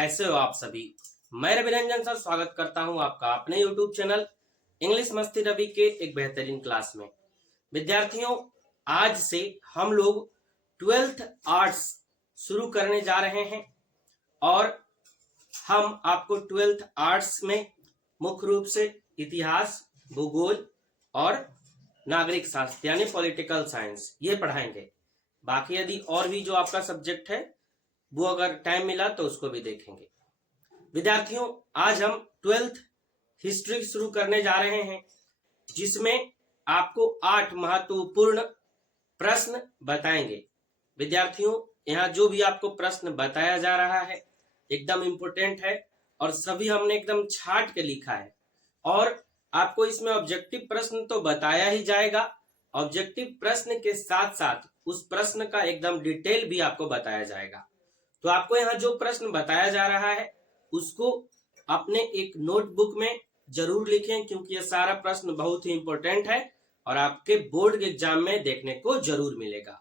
कैसे हो आप सभी। मैं रवि रंजन सर स्वागत करता हूं आपका अपने YouTube चैनल इंग्लिश मस्ती रवि के एक बेहतरीन क्लास में। विद्यार्थियों, आज से हम लोग 12th आर्ट्स शुरू करने जा रहे हैं और हम आपको 12th आर्ट्स में मुख्य रूप से इतिहास, भूगोल और नागरिक शास्त्र यानी पॉलिटिकल साइंस ये पढ़ाएंगे। बाकी यदि और भी जो आपका सब्जेक्ट है वो अगर टाइम मिला तो उसको भी देखेंगे। विद्यार्थियों, आज हम 12th हिस्ट्री शुरू करने जा रहे हैं जिसमें आपको 8 महत्वपूर्ण प्रश्न बताएंगे। विद्यार्थियों, यहाँ जो भी आपको प्रश्न बताया जा रहा है एकदम इंपोर्टेंट है और सभी हमने एकदम छाट के लिखा है और आपको इसमें ऑब्जेक्टिव प्रश्न तो बताया ही जाएगा। ऑब्जेक्टिव प्रश्न के साथ साथ उस प्रश्न का एकदम डिटेल भी आपको बताया जाएगा। तो आपको यहाँ जो प्रश्न बताया जा रहा है उसको अपने एक नोटबुक में जरूर लिखें, क्योंकि यह सारा प्रश्न बहुत ही इंपॉर्टेंट है और आपके बोर्ड के एग्जाम में देखने को जरूर मिलेगा।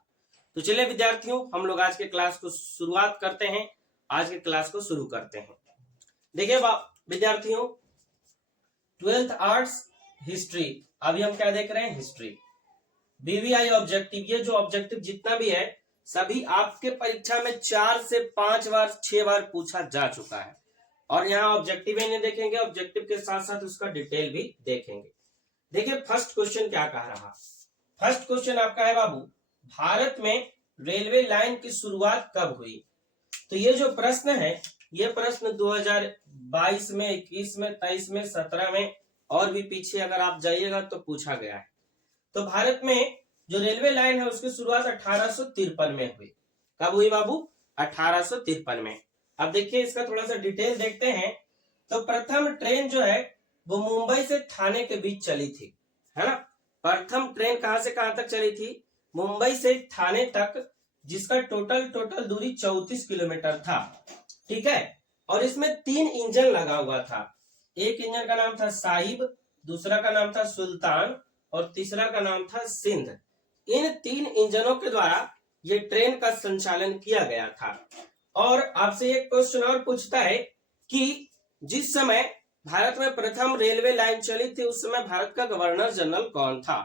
तो चलिए विद्यार्थियों, हम लोग आज के क्लास को शुरुआत करते हैं। आज के क्लास को शुरू करते हैं। देखिए विद्यार्थियों, 12th आर्ट्स हिस्ट्री, अभी हम क्या देख रहे हैं? हिस्ट्री। बीवीआई ऑब्जेक्टिव, ये जो ऑब्जेक्टिव जितना भी है सभी आपके परीक्षा में 4 से 5 बार 6 बार पूछा जा चुका है और यहाँ ऑब्जेक्टिव ही नहीं देखेंगे, ऑब्जेक्टिव के साथ साथ उसका डिटेल भी देखेंगे। देखिए फर्स्ट क्वेश्चन क्या कह रहा। फर्स्ट क्वेश्चन आपका है बाबू, भारत में रेलवे लाइन की शुरुआत कब हुई? तो ये जो प्रश्न है ये प्रश्न 2022 में, 21 में, 23 में, 17 में और भी पीछे अगर आप जाइएगा तो पूछा गया है। तो भारत में जो रेलवे लाइन है उसकी शुरुआत 1853 में हुई। कब हुई बाबू? 1853 में। अब देखिए इसका थोड़ा सा डिटेल देखते हैं। तो प्रथम ट्रेन जो है वो मुंबई से ठाणे के बीच चली थी, है ना। प्रथम ट्रेन कहां से कहां तक चली थी? मुंबई से ठाणे तक, जिसका टोटल दूरी 34 किलोमीटर था। ठीक है, और इसमें 3 इंजन लगा हुआ था। एक इंजन का नाम था साहिब, दूसरा का नाम था सुल्तान और तीसरा का नाम था सिंध। इन 3 इंजनों के द्वारा ये ट्रेन का संचालन किया गया था। और आपसे एक क्वेश्चन और पूछता है कि जिस समय भारत में प्रथम रेलवे लाइन चली थी उस समय भारत का गवर्नर जनरल कौन था?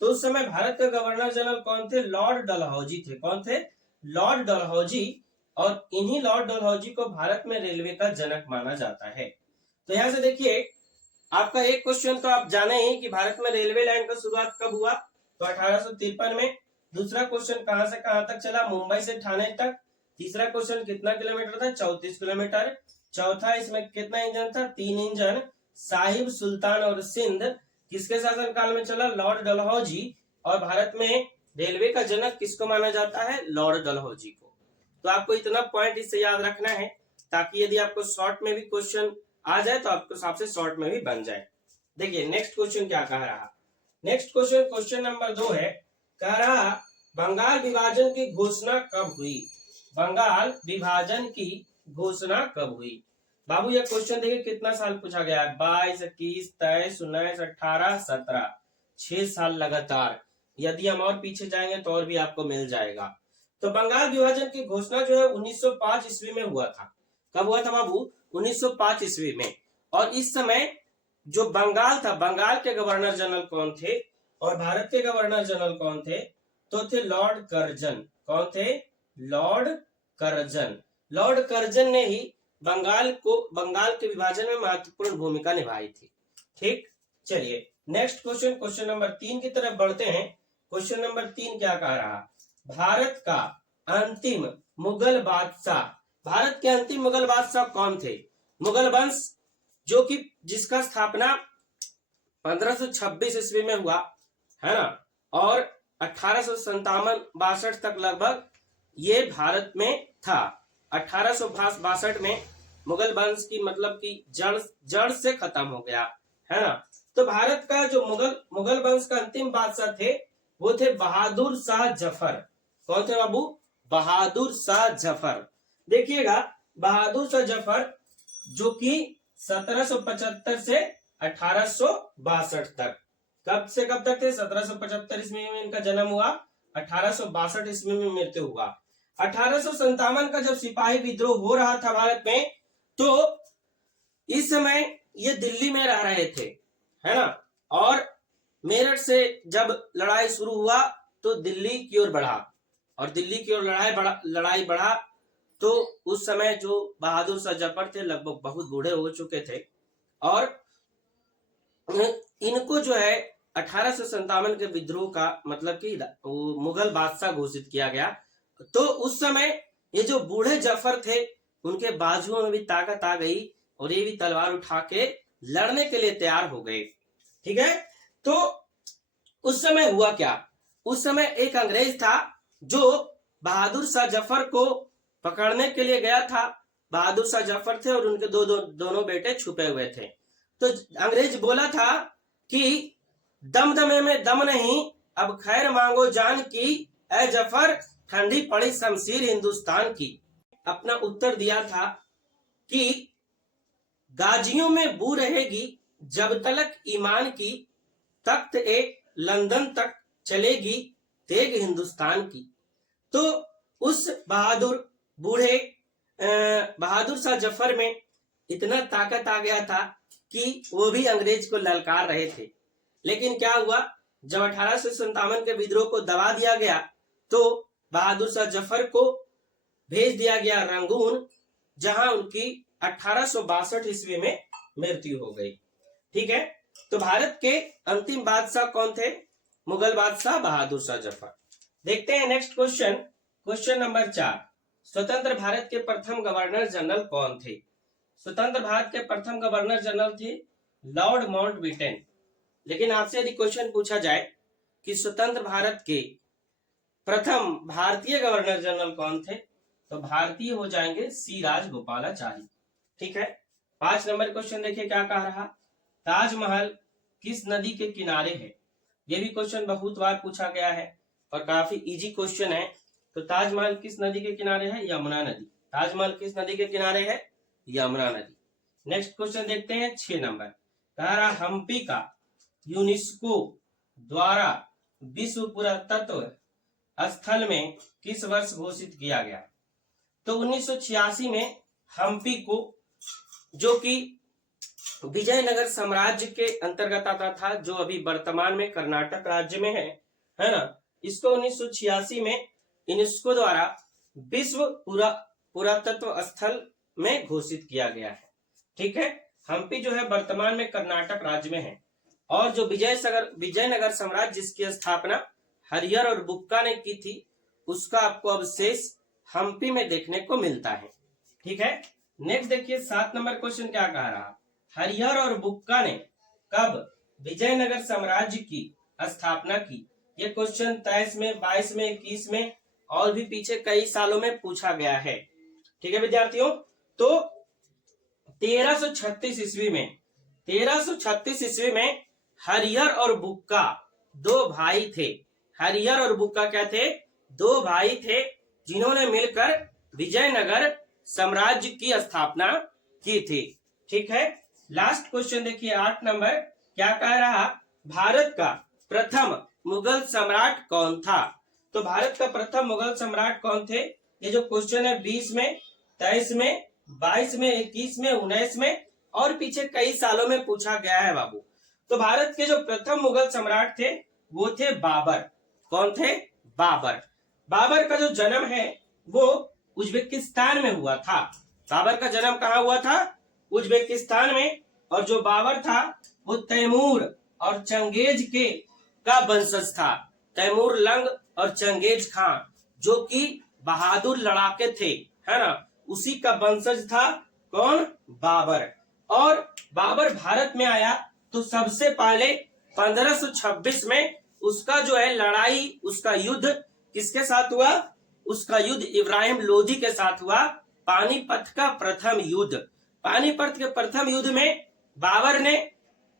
तो उस समय भारत के गवर्नर जनरल कौन थे? लॉर्ड डलहौजी थे। कौन थे? लॉर्ड डलहौजी। और इन्हीं लॉर्ड डलहौजी को भारत में रेलवे का जनक माना जाता है। तो यहां से देखिए आपका एक क्वेश्चन तो आप जाने ही कि भारत में रेलवे लाइन का शुरुआत कब हुआ, तो 1853 में। दूसरा क्वेश्चन कहां से कहां तक चला? मुंबई से ठाणे तक। तीसरा क्वेश्चन कितना किलोमीटर था? 34 किलोमीटर। चौथा इसमें कितना इंजन था? 3 इंजन। साहिब, सुल्तान और सिंध किसके शासन काल में चला? लॉर्ड डलहौजी। और भारत में रेलवे का जनक किसको माना जाता है? लॉर्ड डलहौजी को। तो आपको इतना पॉइंट इससे याद रखना है ताकि यदि आपको शॉर्ट में भी क्वेश्चन आ जाए तो आपके हिसाब से शॉर्ट में भी बन जाए। देखिए नेक्स्ट क्वेश्चन क्या कह रहा। नेक्स्ट क्वेश्चन नंबर 2 है, कह रहा बंगाल विभाजन की घोषणा कब हुई? बंगाल विभाजन की घोषणा कब हुई? बाबू ये क्वेश्चन देखिए कितना साल पूछा गया है, 22, 21, 23, 19, 18, 17, 6 साल लगातार। यदि हम और पीछे जाएंगे तो और भी आपको मिल जाएगा। तो बंगाल विभाजन की घोषणा जो है 1905 ईस्वी में हुआ था। कब हुआ था बाबू? 1905 ईस्वी में। और इस समय जो बंगाल था, बंगाल के गवर्नर जनरल कौन थे और भारत के गवर्नर जनरल कौन थे? तो थे लॉर्ड कर्जन। कौन थे? Lord Curzon. लॉर्ड कर्जन ने ही बंगाल के विभाजन में महत्वपूर्ण भूमिका निभाई थी। ठीक, चलिए नेक्स्ट क्वेश्चन नंबर 3 की तरफ बढ़ते हैं। क्वेश्चन नंबर 3 क्या कह रहा? भारत का अंतिम मुगल बादशाह, भारत के अंतिम मुगल बादशाह कौन थे? मुगल वंश जो कि जिसका स्थापना 1526 ईस्वी में हुआ, है ना, और 1857-62 तक लगभग ये भारत में था। 1862 में मुगल वंश की मतलब कि जड़ से खत्म हो गया, है ना। तो भारत का जो मुगल वंश का अंतिम बादशाह थे वो थे बहादुर शाह जफर। कौन थे बाबू? बहादुर शाह जफर। देखिएगा बहादुर शाह जफर जो कि 1775 से 1862 तक, कब से कब तक थे? 1775 ईस्वी में इनका जन्म हुआ, 1862 ईस्वी में मृत्यु हुआ। 1857 का जब सिपाही विद्रोह हो रहा था भारत में, तो इस समय ये दिल्ली में रह रहे थे, है ना, और मेरठ से जब लड़ाई शुरू हुआ तो दिल्ली की ओर बढ़ा, और दिल्ली की ओर लड़ाई बढ़ा तो उस समय जो बहादुर शाह जफर थे लगभग बहुत बूढ़े हो चुके थे, और इनको जो है 1857 के विद्रोह का मतलब कि मुगल बादशाह घोषित किया गया। तो उस समय ये जो बूढ़े जफर थे उनके बाजुओं में भी ताकत आ गई और ये भी तलवार उठा के लड़ने के लिए तैयार हो गए। ठीक है, तो उस समय हुआ क्या, उस समय एक अंग्रेज था जो बहादुर शाह जफर को पकड़ने के लिए गया था। बहादुर शाह जफर थे और उनके दोनों बेटे छुपे हुए थे। तो अंग्रेज बोला था कि दमदमे में दम नहीं, अब खैर मांगो जान की, ऐ जफर ठंडी पड़ी शमशीर हिंदुस्तान की। अपना उत्तर दिया था कि गाजियों में बू रहेगी जब तलक ईमान की, तख्त एक लंदन तक चलेगी तेग हिंदुस्तान की। तो उस बहादुर शाह जफर में इतना ताकत आ गया था कि वो भी अंग्रेज को ललकार रहे थे। लेकिन क्या हुआ, जब 1857 के विद्रोह को दबा दिया गया तो बहादुर शाह जफर को भेज दिया गया रंगून, जहां उनकी 1862 ईस्वी में मृत्यु हो गई। ठीक है, तो भारत के अंतिम बादशाह कौन थे, मुगल बादशाह बहादुर शाह जफर। देखते हैं नेक्स्ट क्वेश्चन, क्वेश्चन नंबर 4, स्वतंत्र भारत के प्रथम गवर्नर जनरल कौन थे। स्वतंत्र भारत के प्रथम गवर्नर जनरल थे लॉर्ड माउंटबेटन। लेकिन आपसे यदि क्वेश्चन पूछा जाए कि स्वतंत्र भारत के प्रथम भारतीय गवर्नर जनरल कौन थे, तो भारतीय हो जाएंगे सी राजगोपालाचारी। ठीक है, 5 नंबर क्वेश्चन देखिए क्या कह रहा, ताजमहल किस नदी के किनारे है। यह भी क्वेश्चन बहुत बार पूछा गया है और काफी इजी क्वेश्चन है। तो ताजमहल किस नदी के किनारे है, यमुना नदी। ताजमहल किस नदी के किनारे है, यमुना नदी। नेक्स्ट क्वेश्चन देखते हैं 6 नंबर, कह रहा हम्पी का यूनेस्को द्वारा विश्व पुरातत्व स्थल में किस वर्ष घोषित किया गया। तो 1986 में हम्पी को, जो कि विजयनगर साम्राज्य के अंतर्गत आता था, जो अभी वर्तमान में कर्नाटक राज्य में है ना, इसको 1986 में यूनेस्को द्वारा विश्व पुरातत्व स्थल में घोषित किया गया है। ठीक है, हम्पी जो है वर्तमान में कर्नाटक राज्य में है, और जो विजयनगर साम्राज्य जिसकी स्थापना हरिहर और बुक्का ने की थी, उसका आपको अवशेष हम्पी में देखने को मिलता है। ठीक है, नेक्स्ट देखिए 7 नंबर क्वेश्चन क्या कह रहा, हरिहर और बुक्का ने कब विजयनगर साम्राज्य की स्थापना की। ये क्वेश्चन 23 में, 22 में, 21 में और भी पीछे कई सालों में पूछा गया है। ठीक है विद्यार्थियों, तो 1336 ईस्वी में हरिहर और बुक्का 2 भाई थे। हरिहर और बुक्का क्या थे, 2 भाई थे, जिन्होंने मिलकर विजयनगर साम्राज्य की स्थापना की थी। ठीक है, लास्ट क्वेश्चन देखिए 8 नंबर क्या कह रहा, भारत का प्रथम मुगल सम्राट कौन था। तो भारत का प्रथम मुगल सम्राट कौन थे, ये जो क्वेश्चन है 20 में, 23 में, 22 में, 21 में, 19 में और पीछे कई सालों में पूछा गया है बाबू। तो भारत के जो प्रथम मुगल सम्राट थे वो थे बाबर। कौन थे, बाबर। बाबर का जो जन्म है वो उज्बेकिस्तान में हुआ था। बाबर का जन्म कहाँ हुआ था, उज्बेकिस्तान में। और जो बाबर था वो तैमूर और चंगेज के का वंशज था। तैमूर लंग और चंगेज खान जो कि बहादुर लड़ाके थे, है ना, उसी का वंशज था कौन, बाबर। और बाबर भारत में आया तो सबसे पहले 1526 में उसका जो है लड़ाई, उसका युद्ध किसके साथ हुआ, उसका युद्ध इब्राहिम लोदी के साथ हुआ। पानीपत का प्रथम युद्ध। पानीपत के प्रथम युद्ध में बाबर ने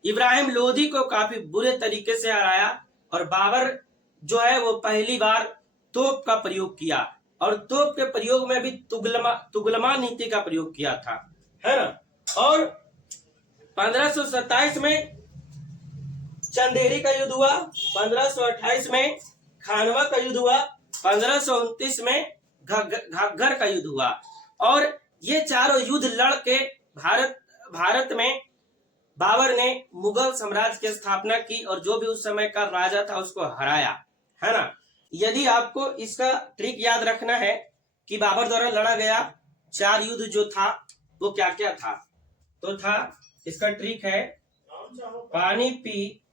इब्राहिम लोदी को काफी बुरे तरीके से हराया और बाबर जो है वो पहली बार तोप का प्रयोग किया और तोप के प्रयोग में भी तुगलमा नीति का प्रयोग किया था, है ना। और 1527 में चंदेरी का युद्ध हुआ, 1528 में खानवा का युद्ध हुआ, 1529 में घग्गर का युद्ध हुआ और ये चारों युद्ध लड़ के भारत में बाबर ने मुगल साम्राज्य की स्थापना की और जो भी उस समय का राजा था उसको हराया, है ना। यदि आपको इसका ट्रिक याद रखना है कि बाबर द्वारा लड़ा गया 4 युद्ध जो था वो क्या क्या था, तो था, इसका ट्रिक है पानी पी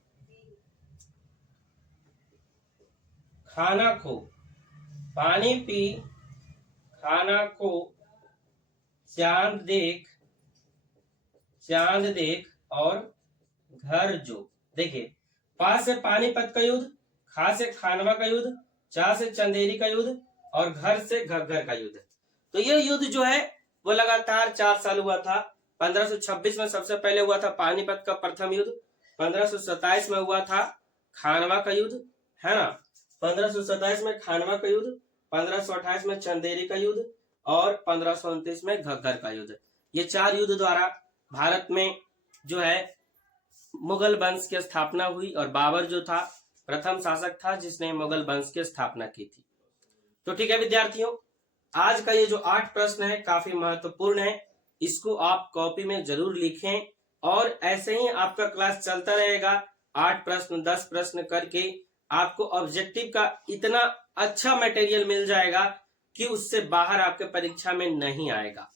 खाना खो, पानी पी खाना खो, चांद देख और घर जो। देखिए, पा से पानीपत का युद्ध, खा से खानवा का युद्ध, चा से चंदेरी का युद्ध और घर से घग्गर का युद्ध। तो ये युद्ध जो है वो लगातार 4 साल हुआ था। 1526 में सबसे पहले हुआ था पानीपत का प्रथम युद्ध, 1527 में हुआ था खानवा का युद्ध, है ना। 1527 में खानवा का युद्ध, 1528 में चंदेरी का युद्ध और 1529 में घग्गर का युद्ध। ये 4 युद्ध द्वारा भारत में जो है मुगल वंश की स्थापना हुई और बाबर जो था प्रथम शासक था जिसने मुगल वंश की स्थापना की थी। तो ठीक है विद्यार्थियों, आज का ये जो 8 प्रश्न है काफी महत्वपूर्ण है, इसको आप कॉपी में जरूर लिखें और ऐसे ही आपका क्लास चलता रहेगा। 8 प्रश्न 10 प्रश्न करके आपको ऑब्जेक्टिव का इतना अच्छा मटेरियल मिल जाएगा कि उससे बाहर आपके परीक्षा में नहीं आएगा।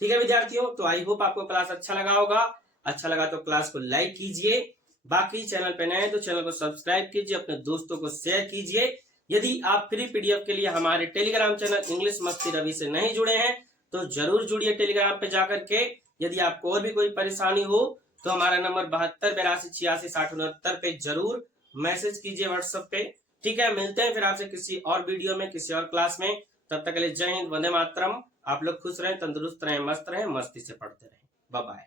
ठीक है विद्यार्थियों, तो आई होप आपको क्लास अच्छा लगा होगा। अच्छा लगा तो क्लास को लाइक कीजिए, बाकी चैनल पे नए तो चैनल को सब्सक्राइब कीजिए, अपने दोस्तों को शेयर कीजिए। यदि आप फ्री पीडीएफ के लिए हमारे टेलीग्राम चैनल इंग्लिश मस्ती रवि से नहीं जुड़े हैं तो जरूर जुड़िए टेलीग्राम पे जाकर के। यदि आपको और भी कोई परेशानी हो तो हमारा नंबर 7282866069 पे जरूर मैसेज कीजिए व्हाट्सएप पे। ठीक है, मिलते हैं फिर आपसे किसी और वीडियो में, किसी और क्लास में। तब तक के लिए जय हिंद, वंदे मातरम। आप लोग खुश रहें, तंदुरुस्त रहें, मस्त रहें, मस्ती से पढ़ते रहें। Bye bye.